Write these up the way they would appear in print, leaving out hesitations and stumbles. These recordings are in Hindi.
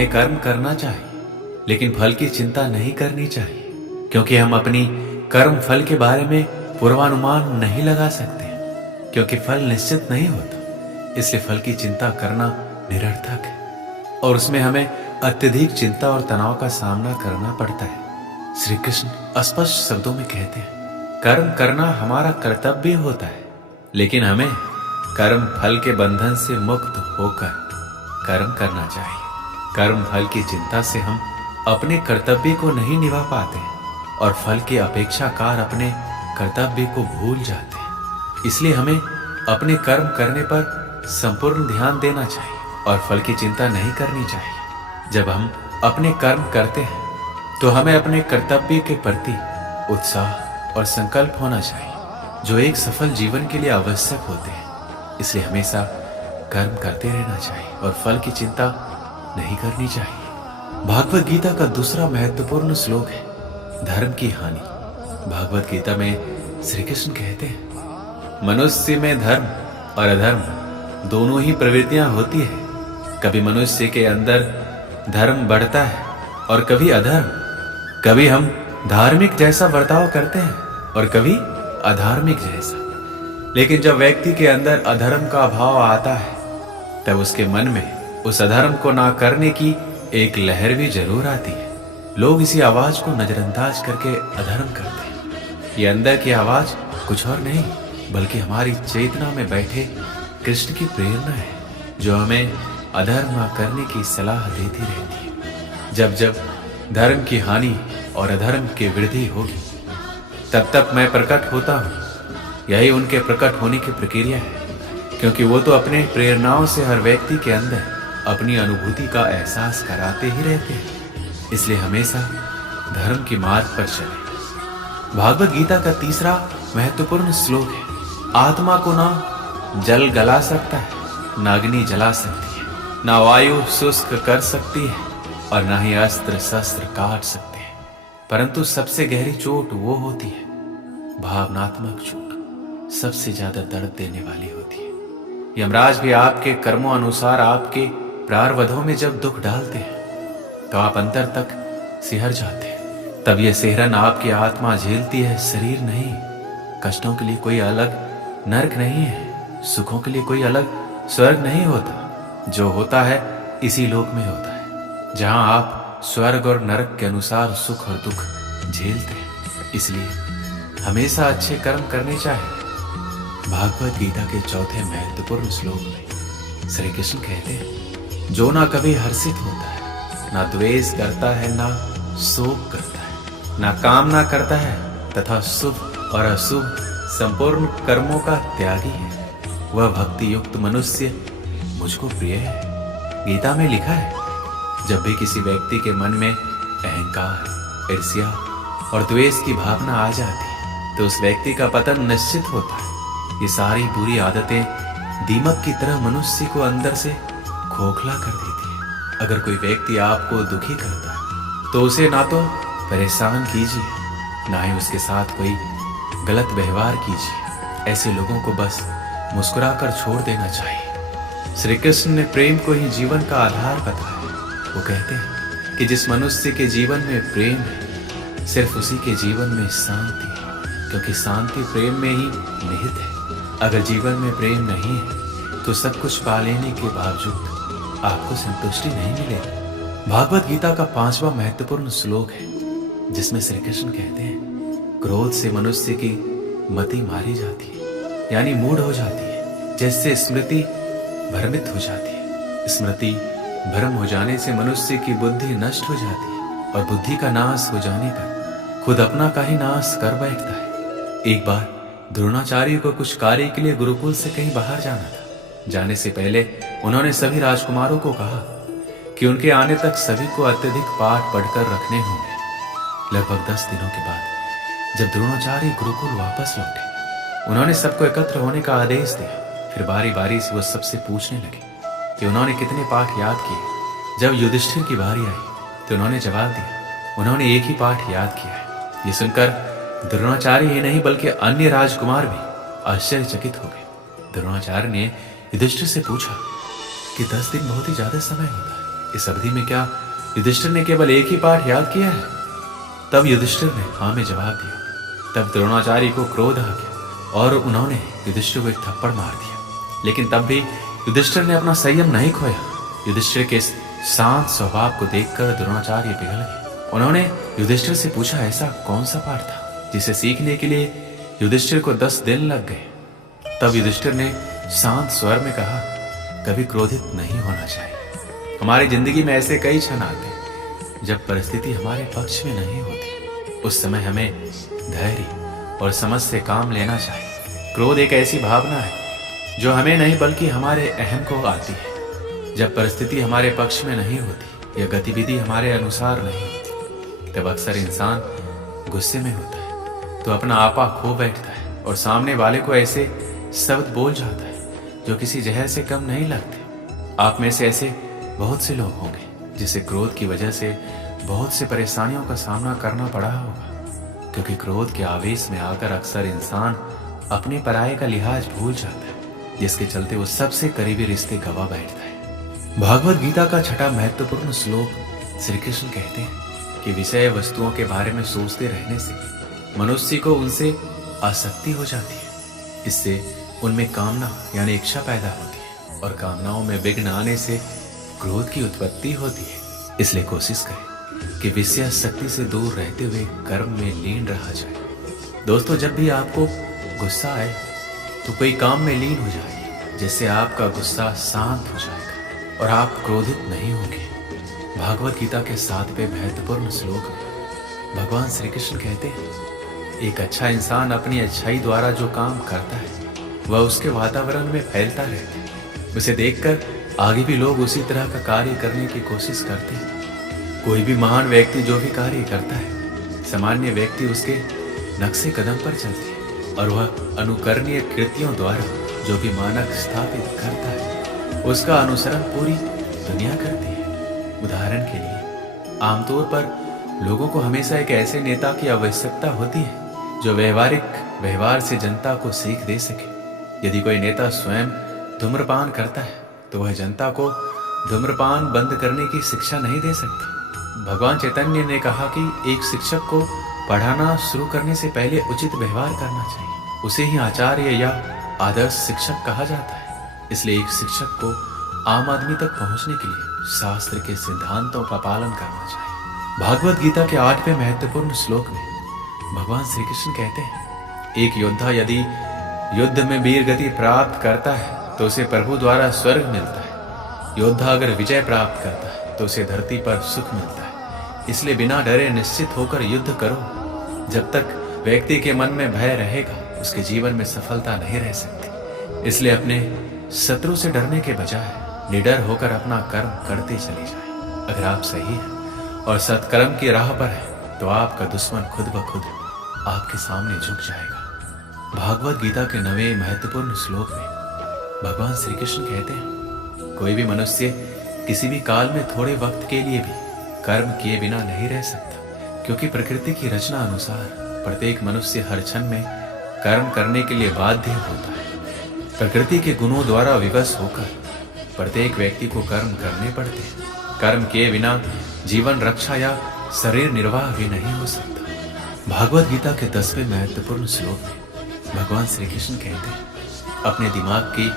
हमें कर्म करना चाहिए, लेकिन फल की चिंता नहीं करनी चाहिए, क्योंकि हम अपनी कर्म फल के बारे में पूर्वानुमान नहीं लगा सकते, क्योंकि फल निश्चित नहीं होता। इसलिए फल की चिंता करना निरर्थक है और उसमें हमें अत्यधिक चिंता और तनाव का सामना करना पड़ता है। श्री कृष्ण स्पष्ट शब्दों में कहते हैं, कर्म करना हमारा कर्तव्य होता है, लेकिन हमें कर्म फल के बंधन से मुक्त होकर कर्म करना चाहिए। कर्म फल की चिंता से हम अपने कर्तव्य को नहीं निभा पाते और फल के अपेक्षाकार अपने कर्तव्य को भूल जाते हैं। इसलिए हमें अपने कर्म करने पर संपूर्ण ध्यान देना चाहिए और फल की चिंता नहीं करनी चाहिए। जब हम अपने कर्म करते हैं तो हमें अपने कर्तव्य के प्रति उत्साह और संकल्प होना चाहिए, जो एक सफल जीवन के लिए आवश्यक होते हैं। इसलिए हमेशा कर्म करते रहना चाहिए और फल की चिंता नहीं करनी चाहिए। भागवत गीता का दूसरा महत्वपूर्ण श्लोक है धर्म की हानि। भागवत गीता में श्री कृष्ण कहते हैं, मनुष्य में धर्म और अधर्म दोनों ही प्रवृत्तियां होती है। कभी मनुष्य के अंदर धर्म बढ़ता है और कभी अधर्म। कभी हम धार्मिक जैसा बर्ताव करते हैं और कभी अधार्मिक जैसा। लेकिन जब व्यक्ति के अंदर अधर्म का भाव आता है, तब उसके मन में उस अधर्म को ना करने की एक लहर भी जरूर आती है। लोग इसी आवाज को नजरअंदाज करके अधर्म करते हैं। ये अंदर की आवाज कुछ और नहीं, बल्कि हमारी चेतना में बैठे कृष्ण की प्रेरणा है, जो हमें अधर्म न करने की सलाह देती रहती है। जब जब धर्म की हानि और अधर्म की वृद्धि होगी, तब तक मैं प्रकट होता हूँ। यही उनके प्रकट होने की प्रक्रिया है, क्योंकि वो तो अपने प्रेरणाओं से हर व्यक्ति के अंदर अपनी अनुभूति का एहसास कराते ही रहते हैं। इसलिए हमेशा धर्म की मार्ग पर चले। भागवत गीता का तीसरा महत्वपूर्ण श्लोक है, आत्मा को ना जल गला सकता है, ना अग्नि जला सकती है, ना वायु शुष्क कर सकती है और ना ही अस्त्र शस्त्र काट सकते हैं। परंतु सबसे गहरी चोट वो होती है भावनात्मक चोट, सबसे ज्यादा दर्द देने वाली होती है। यमराज भी आपके कर्मों अनुसार आपके प्रारब्धों में जब दुख डालते हैं, तो आप अंतर तक सिहर जाते हैं। तब यह सिहरन आपकी आत्मा झेलती है, शरीर नहीं। कष्टों के लिए कोई अलग नरक नहीं है, सुखों के लिए कोई अलग स्वर्ग नहीं होता। जो होता है इसी लोक में होता है, जहां आप स्वर्ग और नरक के अनुसार सुख और दुख झेलते हैं। इसलिए हमेशा अच्छे कर्म करने चाहिए। भागवत गीता के चौथे महत्वपूर्ण श्लोक में श्री कृष्ण कहते हैं, जो ना कभी हर्षित होता है, ना द्वेष करता है, ना शोक करता है, ना कामना करता है तथा शुभ और अशुभ संपूर्ण कर्मों का त्यागी है, वह भक्ति युक्त मनुष्य मुझको प्रिय है। गीता में लिखा है, जब भी किसी व्यक्ति के मन में अहंकार, ईर्ष्या और द्वेष की भावना आ जाती है, तो उस व्यक्ति का पतन निश्चित होता है। ये सारी बुरी आदतें दीमक की तरह मनुष्य को अंदर से खोखला कर देती है। अगर कोई व्यक्ति आपको दुखी करता है, तो उसे ना तो परेशान कीजिए, ना ही उसके साथ कोई गलत व्यवहार कीजिए। ऐसे लोगों को बस मुस्कुराकर छोड़ देना चाहिए। श्री कृष्ण ने प्रेम को ही जीवन का आधार बताया। वो कहते हैं कि जिस मनुष्य के जीवन में प्रेम है, सिर्फ उसी के जीवन में शांति है, क्योंकि शांति प्रेम में ही निहित है। अगर जीवन में प्रेम नहीं है, तो सब कुछ पा लेने के बावजूद आपको संतुष्टि नहीं मिलेगी। भागवत गीता का पांचवा महत्वपूर्ण श्लोक है, जिसमें श्री कृष्ण कहते हैं, क्रोध से मनुष्य की मति मारी जाती है, यानी मूढ़ हो जाती है, जैसे स्मृति भ्रमित हो जाती है। स्मृति भ्रम हो जाने से मनुष्य की बुद्धि नष्ट हो जाती है और बुद्धि का नाश हो जाने पर खुद अपना का ही नाश कर बैठता है। एक बार द्रोणाचार्य को कुछ कार्य के लिए गुरुकुल से कहीं बाहर जाना था। जाने से पहले उन्होंने सभी राजकुमारों को कहा कि उनके आने तक सभी को अत्यधिक पाठ पढ़कर रखने होंगे। लगभग 10 दिनों के बाद जब द्रोणाचार्य गुरुकुल वापस लौटे, उन्होंने सबको एकत्र होने का आदेश दिया। फिर बारी बारी से वो सबसे पूछने लगे कि उन्होंने कितने पाठ याद किए। जब युधिष्ठिर की बारी आई तो उन्होंने जवाब दिया, उन्होंने एक ही पाठ याद किया है। ये सुनकर द्रोणाचार्य ही नहीं बल्कि अन्य राजकुमार भी आश्चर्यचकित हो गए। द्रोणाचार्य ने युधिष्ठिर से पूछा कि 10 दिन बहुत ही ज्यादा समय होता है, इस अवधि में क्या युधिष्ठिर ने केवल एक ही पाठ याद किया है? तब युधिष्ठिर ने हाँ में जवाब दिया। तब द्रोणाचार्य को क्रोध आ गया और उन्होंने युधिष्ठिर को एक थप्पड़ मार दिया। लेकिन तब भी युधिष्ठिर ने अपना संयम नहीं खोया। युधिष्ठिर के शांत स्वभाव को देखकर द्रोणाचार्य पिघल गए। उन्होंने युधिष्ठिर से पूछा, ऐसा कौन सा पाठ था जिसे सीखने के लिए युधिष्ठिर को 10 दिन लग गए? तब युधिष्ठिर ने शांत स्वर में कहा, कभी क्रोधित नहीं होना चाहिए। हमारी जिंदगी में ऐसे कई क्षण आते हैं जब परिस्थिति हमारे पक्ष में नहीं होती। उस समय हमें धैर्य और समझ से काम लेना चाहिए। क्रोध एक ऐसी भावना है जो हमें नहीं बल्कि हमारे अहम को आती है। जब परिस्थिति हमारे पक्ष में नहीं होती या गतिविधि हमारे अनुसार नहीं होती, तब अक्सर इंसान गुस्से में होता है तो अपना आपा खो बैठता है और सामने वाले को ऐसे शब्द बोल जाता है जो किसी जहर से कम नहीं लगते। आप में से ऐसे बहुत से लोग होंगे जिसे क्रोध की वजह से बहुत से परेशानियों का सामना करना पड़ा होगा, क्योंकि क्रोध के आवेश में आकर अक्सर इंसान अपने पराये का लिहाज भूल जाता है, जिसके चलते वो सबसे करीबी रिश्ते गवा बैठता है। भागवत गीता का छठा महत्वपूर्ण श्लोक श्री कृष्ण कहते हैं कि विषय वस्तुओं के बारे में सोचते रहने से मनुष्य को उनसे आसक्ति हो जाती है। इससे उनमें कामना यानी इच्छा पैदा होती है और कामनाओं में विघ्न आने से क्रोध की उत्पत्ति होती है। इसलिए कोशिश करें कि विषय शक्ति से दूर रहते हुए कर्म में लीन रहा जाए। दोस्तों, जब भी आपको गुस्सा आए तो कोई काम में लीन हो जाइए, जिससे आपका गुस्सा शांत हो जाएगा और आप क्रोधित नहीं होंगे। भागवत गीता के 7वें महत्वपूर्ण श्लोक में भगवान श्री कृष्ण कहते हैं, एक अच्छा इंसान अपनी अच्छाई द्वारा जो काम करता है वह उसके वातावरण में फैलता रहता है। उसे देखकर आगे भी लोग उसी तरह का कार्य करने की कोशिश करते हैं। कोई भी महान व्यक्ति जो भी कार्य करता है, सामान्य व्यक्ति उसके नक्शे कदम पर चलते हैं और वह अनुकरणीय कृतियों द्वारा जो भी मानक स्थापित करता है उसका अनुसरण पूरी दुनिया करती है। उदाहरण के लिए, आमतौर पर लोगों को हमेशा एक ऐसे नेता की आवश्यकता होती है जो व्यवहार से जनता को सीख दे सके। यदि कोई नेता स्वयं धूम्रपान करता है तो वह जनता को धूम्रपान बंद करने की शिक्षा नहीं दे सकता। भगवान चैतन्य ने कहा कि एक शिक्षक को पढ़ाना शुरू करने से पहले उचित व्यवहार करना चाहिए। उसे ही आचार्य या आदर्श शिक्षक कहा जाता है। इसलिए एक शिक्षक को आम आदमी तक पहुंचने के लिए शास्त्र के सिद्धांतों का पालन करना चाहिए। भागवत गीता के 8वें महत्वपूर्ण श्लोक में भगवान श्री कृष्ण कहते हैं, एक योद्धा यदि युद्ध में वीर गति प्राप्त करता है तो उसे प्रभु द्वारा स्वर्ग मिलता है। योद्धा अगर विजय प्राप्त करता है तो उसे धरती पर सुख मिलता है। इसलिए बिना डरे निश्चित होकर युद्ध करो। जब तक व्यक्ति के मन में भय रहेगा उसके जीवन में सफलता नहीं रह सकती। इसलिए अपने शत्रु से डरने के बजाय निडर होकर अपना कर्म करते चले जाएं। अगर आप सही हैं और सत्कर्म की राह पर हैं तो आपका दुश्मन खुद ब खुद आपके सामने झुक जाएगा। भागवत गीता के 9वें महत्वपूर्ण श्लोक में भगवान श्री कृष्ण कहते हैं, कोई भी मनुष्य किसी भी काल में थोड़े वक्त के लिए भी कर्म किए बिना नहीं रह सकता, क्योंकि प्रकृति की रचना अनुसार प्रत्येक मनुष्य हर क्षण में कर्म करने के लिए बाध्य होता है। प्रकृति के गुणों द्वारा विवश होकर प्रत्येक व्यक्ति को कर्म करने पड़ते हैं। कर्म किए बिना जीवन रक्षा या शरीर निर्वाह भी नहीं हो सकता। भागवत गीता के 10वें महत्वपूर्ण श्लोक में भगवान श्री कृष्ण कहते हैं, अपने दिमाग की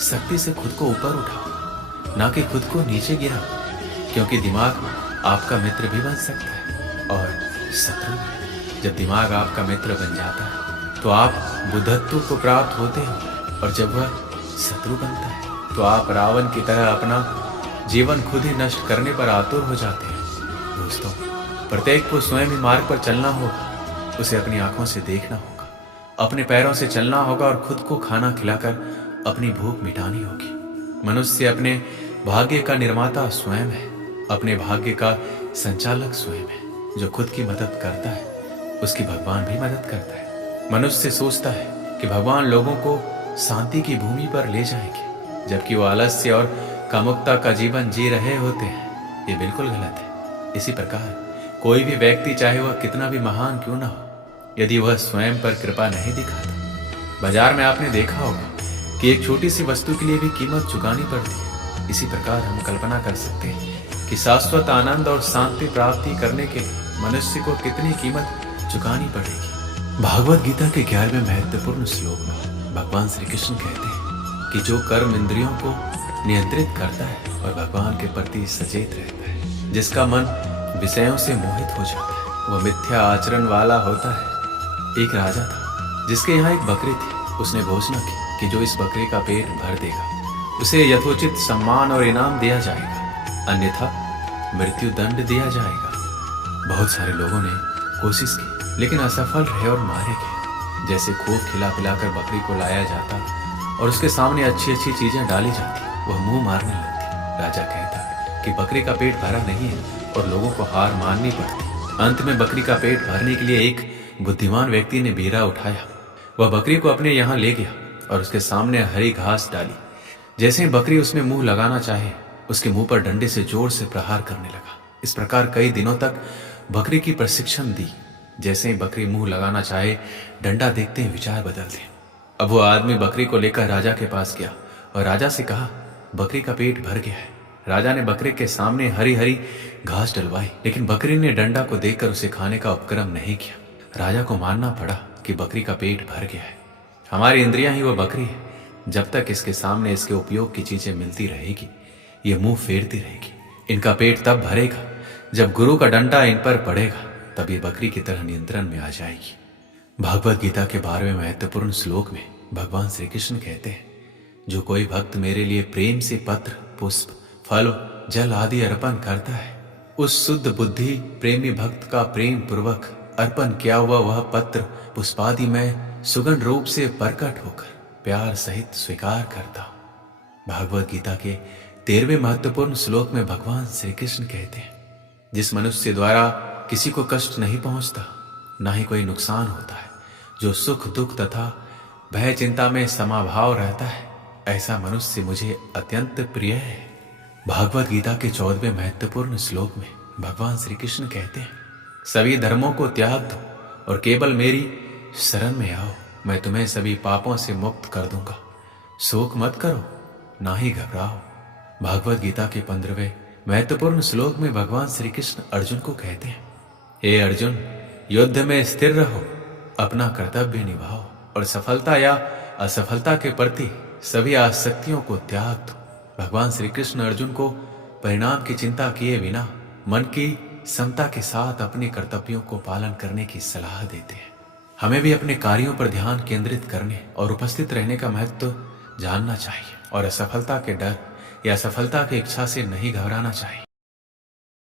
शक्ति से खुद को ऊपर उठाओ, ना कि खुद को नीचे गिराओ, क्योंकि दिमाग आपका मित्र भी बन सकता है और शत्रु भी। जब दिमाग आपका मित्र बन जाता है तो आप बुद्धत्व को प्राप्त होते हो, और जब वह शत्रु बनता है तो आप रावण की तरह अपना जीवन खुद ही नष्ट करने पर आतुर हो जाते हैं। दोस्तों, प्रत्येक को स्वयं ही मार्ग पर चलना होगा। उसे अपनी आंखों से देखना होगा, अपने पैरों से चलना होगा और खुद को खाना खिलाकर अपनी भूख मिटानी होगी। मनुष्य अपने भाग्य का निर्माता स्वयं है, अपने भाग्य का संचालक स्वयं है। जो खुद की मदद करता है उसकी भगवान भी मदद करता है। मनुष्य सोचता है कि भगवान लोगों को शांति की भूमि पर ले जाएंगे, जबकि वो आलस्य और कामुकता का जीवन जी रहे होते हैं। ये बिल्कुल गलत है। इसी प्रकार कोई भी व्यक्ति, चाहे वह कितना भी महान क्यों ना हो, यदि वह स्वयं पर कृपा नहीं दिखाता, बाजार में आपने देखा होगा कि एक छोटी सी वस्तु के लिए भी कीमत चुकानी पड़ती है। इसी प्रकार हम कल्पना कर सकते हैं कि शाश्वत आनंद और शांति प्राप्ति करने के लिए मनुष्य को कितनी कीमत चुकानी पड़ेगी। भागवत गीता के 11वें महत्वपूर्ण श्लोक में भगवान श्री कृष्ण कहते हैं कि जो कर्म इंद्रियों को नियंत्रित करता है और भगवान के प्रति सचेत रहता है, जिसका मन विषयों से मोहित हो जाता है, वह मिथ्या आचरण वाला होता है। एक राजा था जिसके यहाँ एक बकरी थी। उसने घोषणा की कि जो इस बकरी का पेट भर देगा उसे यथोचित सम्मान और इनाम दिया जाएगा, अन्यथा मृत्यु दंड दिया जाएगा। बहुत सारे लोगों ने कोशिश की लेकिन असफल रहे और मारे गए। जैसे खूब खिला पिलाकर बकरी को लाया जाता और उसके सामने अच्छी अच्छी चीजें डाली जाती, वह मुंह मारने लगती। राजा कहता कि बकरी का पेट भरा नहीं है और लोगों को हार माननी पड़ती। अंत में बकरी का पेट भरने के लिए एक बुद्धिमान व्यक्ति ने बीरा उठाया। वह बकरी को अपने यहाँ ले गया और उसके सामने हरी घास डाली। जैसे ही बकरी उसमें मुंह लगाना चाहे, उसके मुंह पर डंडे से जोर से प्रहार करने लगा। इस प्रकार कई दिनों तक बकरी की प्रशिक्षण दी। जैसे ही बकरी मुंह लगाना चाहे, डंडा देखते ही विचार बदलते। अब वो आदमी बकरी को लेकर राजा के पास गया और राजा से कहा, बकरी का पेट भर गया है। राजा ने बकरी के सामने हरी हरी घास डलवाई, लेकिन बकरी ने डंडा को देखकर उसे खाने का उपक्रम नहीं किया। राजा को मानना पड़ा कि बकरी का पेट भर गया है। हमारी इंद्रियां ही वो बकरी है। जब तक इसके सामने इसके उपयोग की चीजें मिलती रहेगी, ये मुंह फेरती रहेगी। इनका पेट तब भरेगा जब गुरु का डंडा इन पर पड़ेगा, तब ये बकरी की तरह नियंत्रण में आ जाएगी। भागवत गीता के 12वें महत्वपूर्ण श्लोक में भगवान श्री कृष्ण कहते हैं, जो कोई भक्त मेरे लिए प्रेम से पत्र, पुष्प, फल, जल आदि अर्पण करता है, उस शुद्ध बुद्धि प्रेमी भक्त का प्रेम पूर्वक अर्पण किया हुआ वह पत्र पुष्पादि में सुगंध रूप से प्रकट होकर प्यार सहित स्वीकार करता हूं। भागवत गीता के 13वें महत्वपूर्ण श्लोक में भगवान श्री कृष्ण कहते हैं, जिस मनुष्य द्वारा किसी को कष्ट नहीं पहुंचता, ना ही कोई नुकसान होता है, जो सुख दुख तथा भय चिंता में समाभाव रहता है, ऐसा मनुष्य मुझे अत्यंत प्रिय है। भागवत गीता के 14वें महत्वपूर्ण श्लोक में भगवान श्री कृष्ण कहते हैं, सभी धर्मों को त्याग दो और केवल मेरी शरण में आओ, मैं तुम्हें सभी पापों से मुक्त कर दूंगा। शोक मत करो, ना ही घबराओ। भागवत गीता के 15वें महत्वपूर्ण श्लोक में भगवान श्री कृष्ण अर्जुन को कहते हैं, हे अर्जुन, युद्ध में स्थिर रहो, अपना कर्तव्य निभाओ और सफलता या असफलता के प्रति सभी आसक्तियों को त्याग दो। भगवान श्री कृष्ण अर्जुन को परिणाम की चिंता किए बिना मन की समता के साथ अपने कर्तव्यों को पालन करने की सलाह देते हैं। हमें भी अपने कार्यों पर ध्यान केंद्रित करने और उपस्थित रहने का महत्व जानना चाहिए और असफलता के डर या सफलता की इच्छा से नहीं घबराना चाहिए।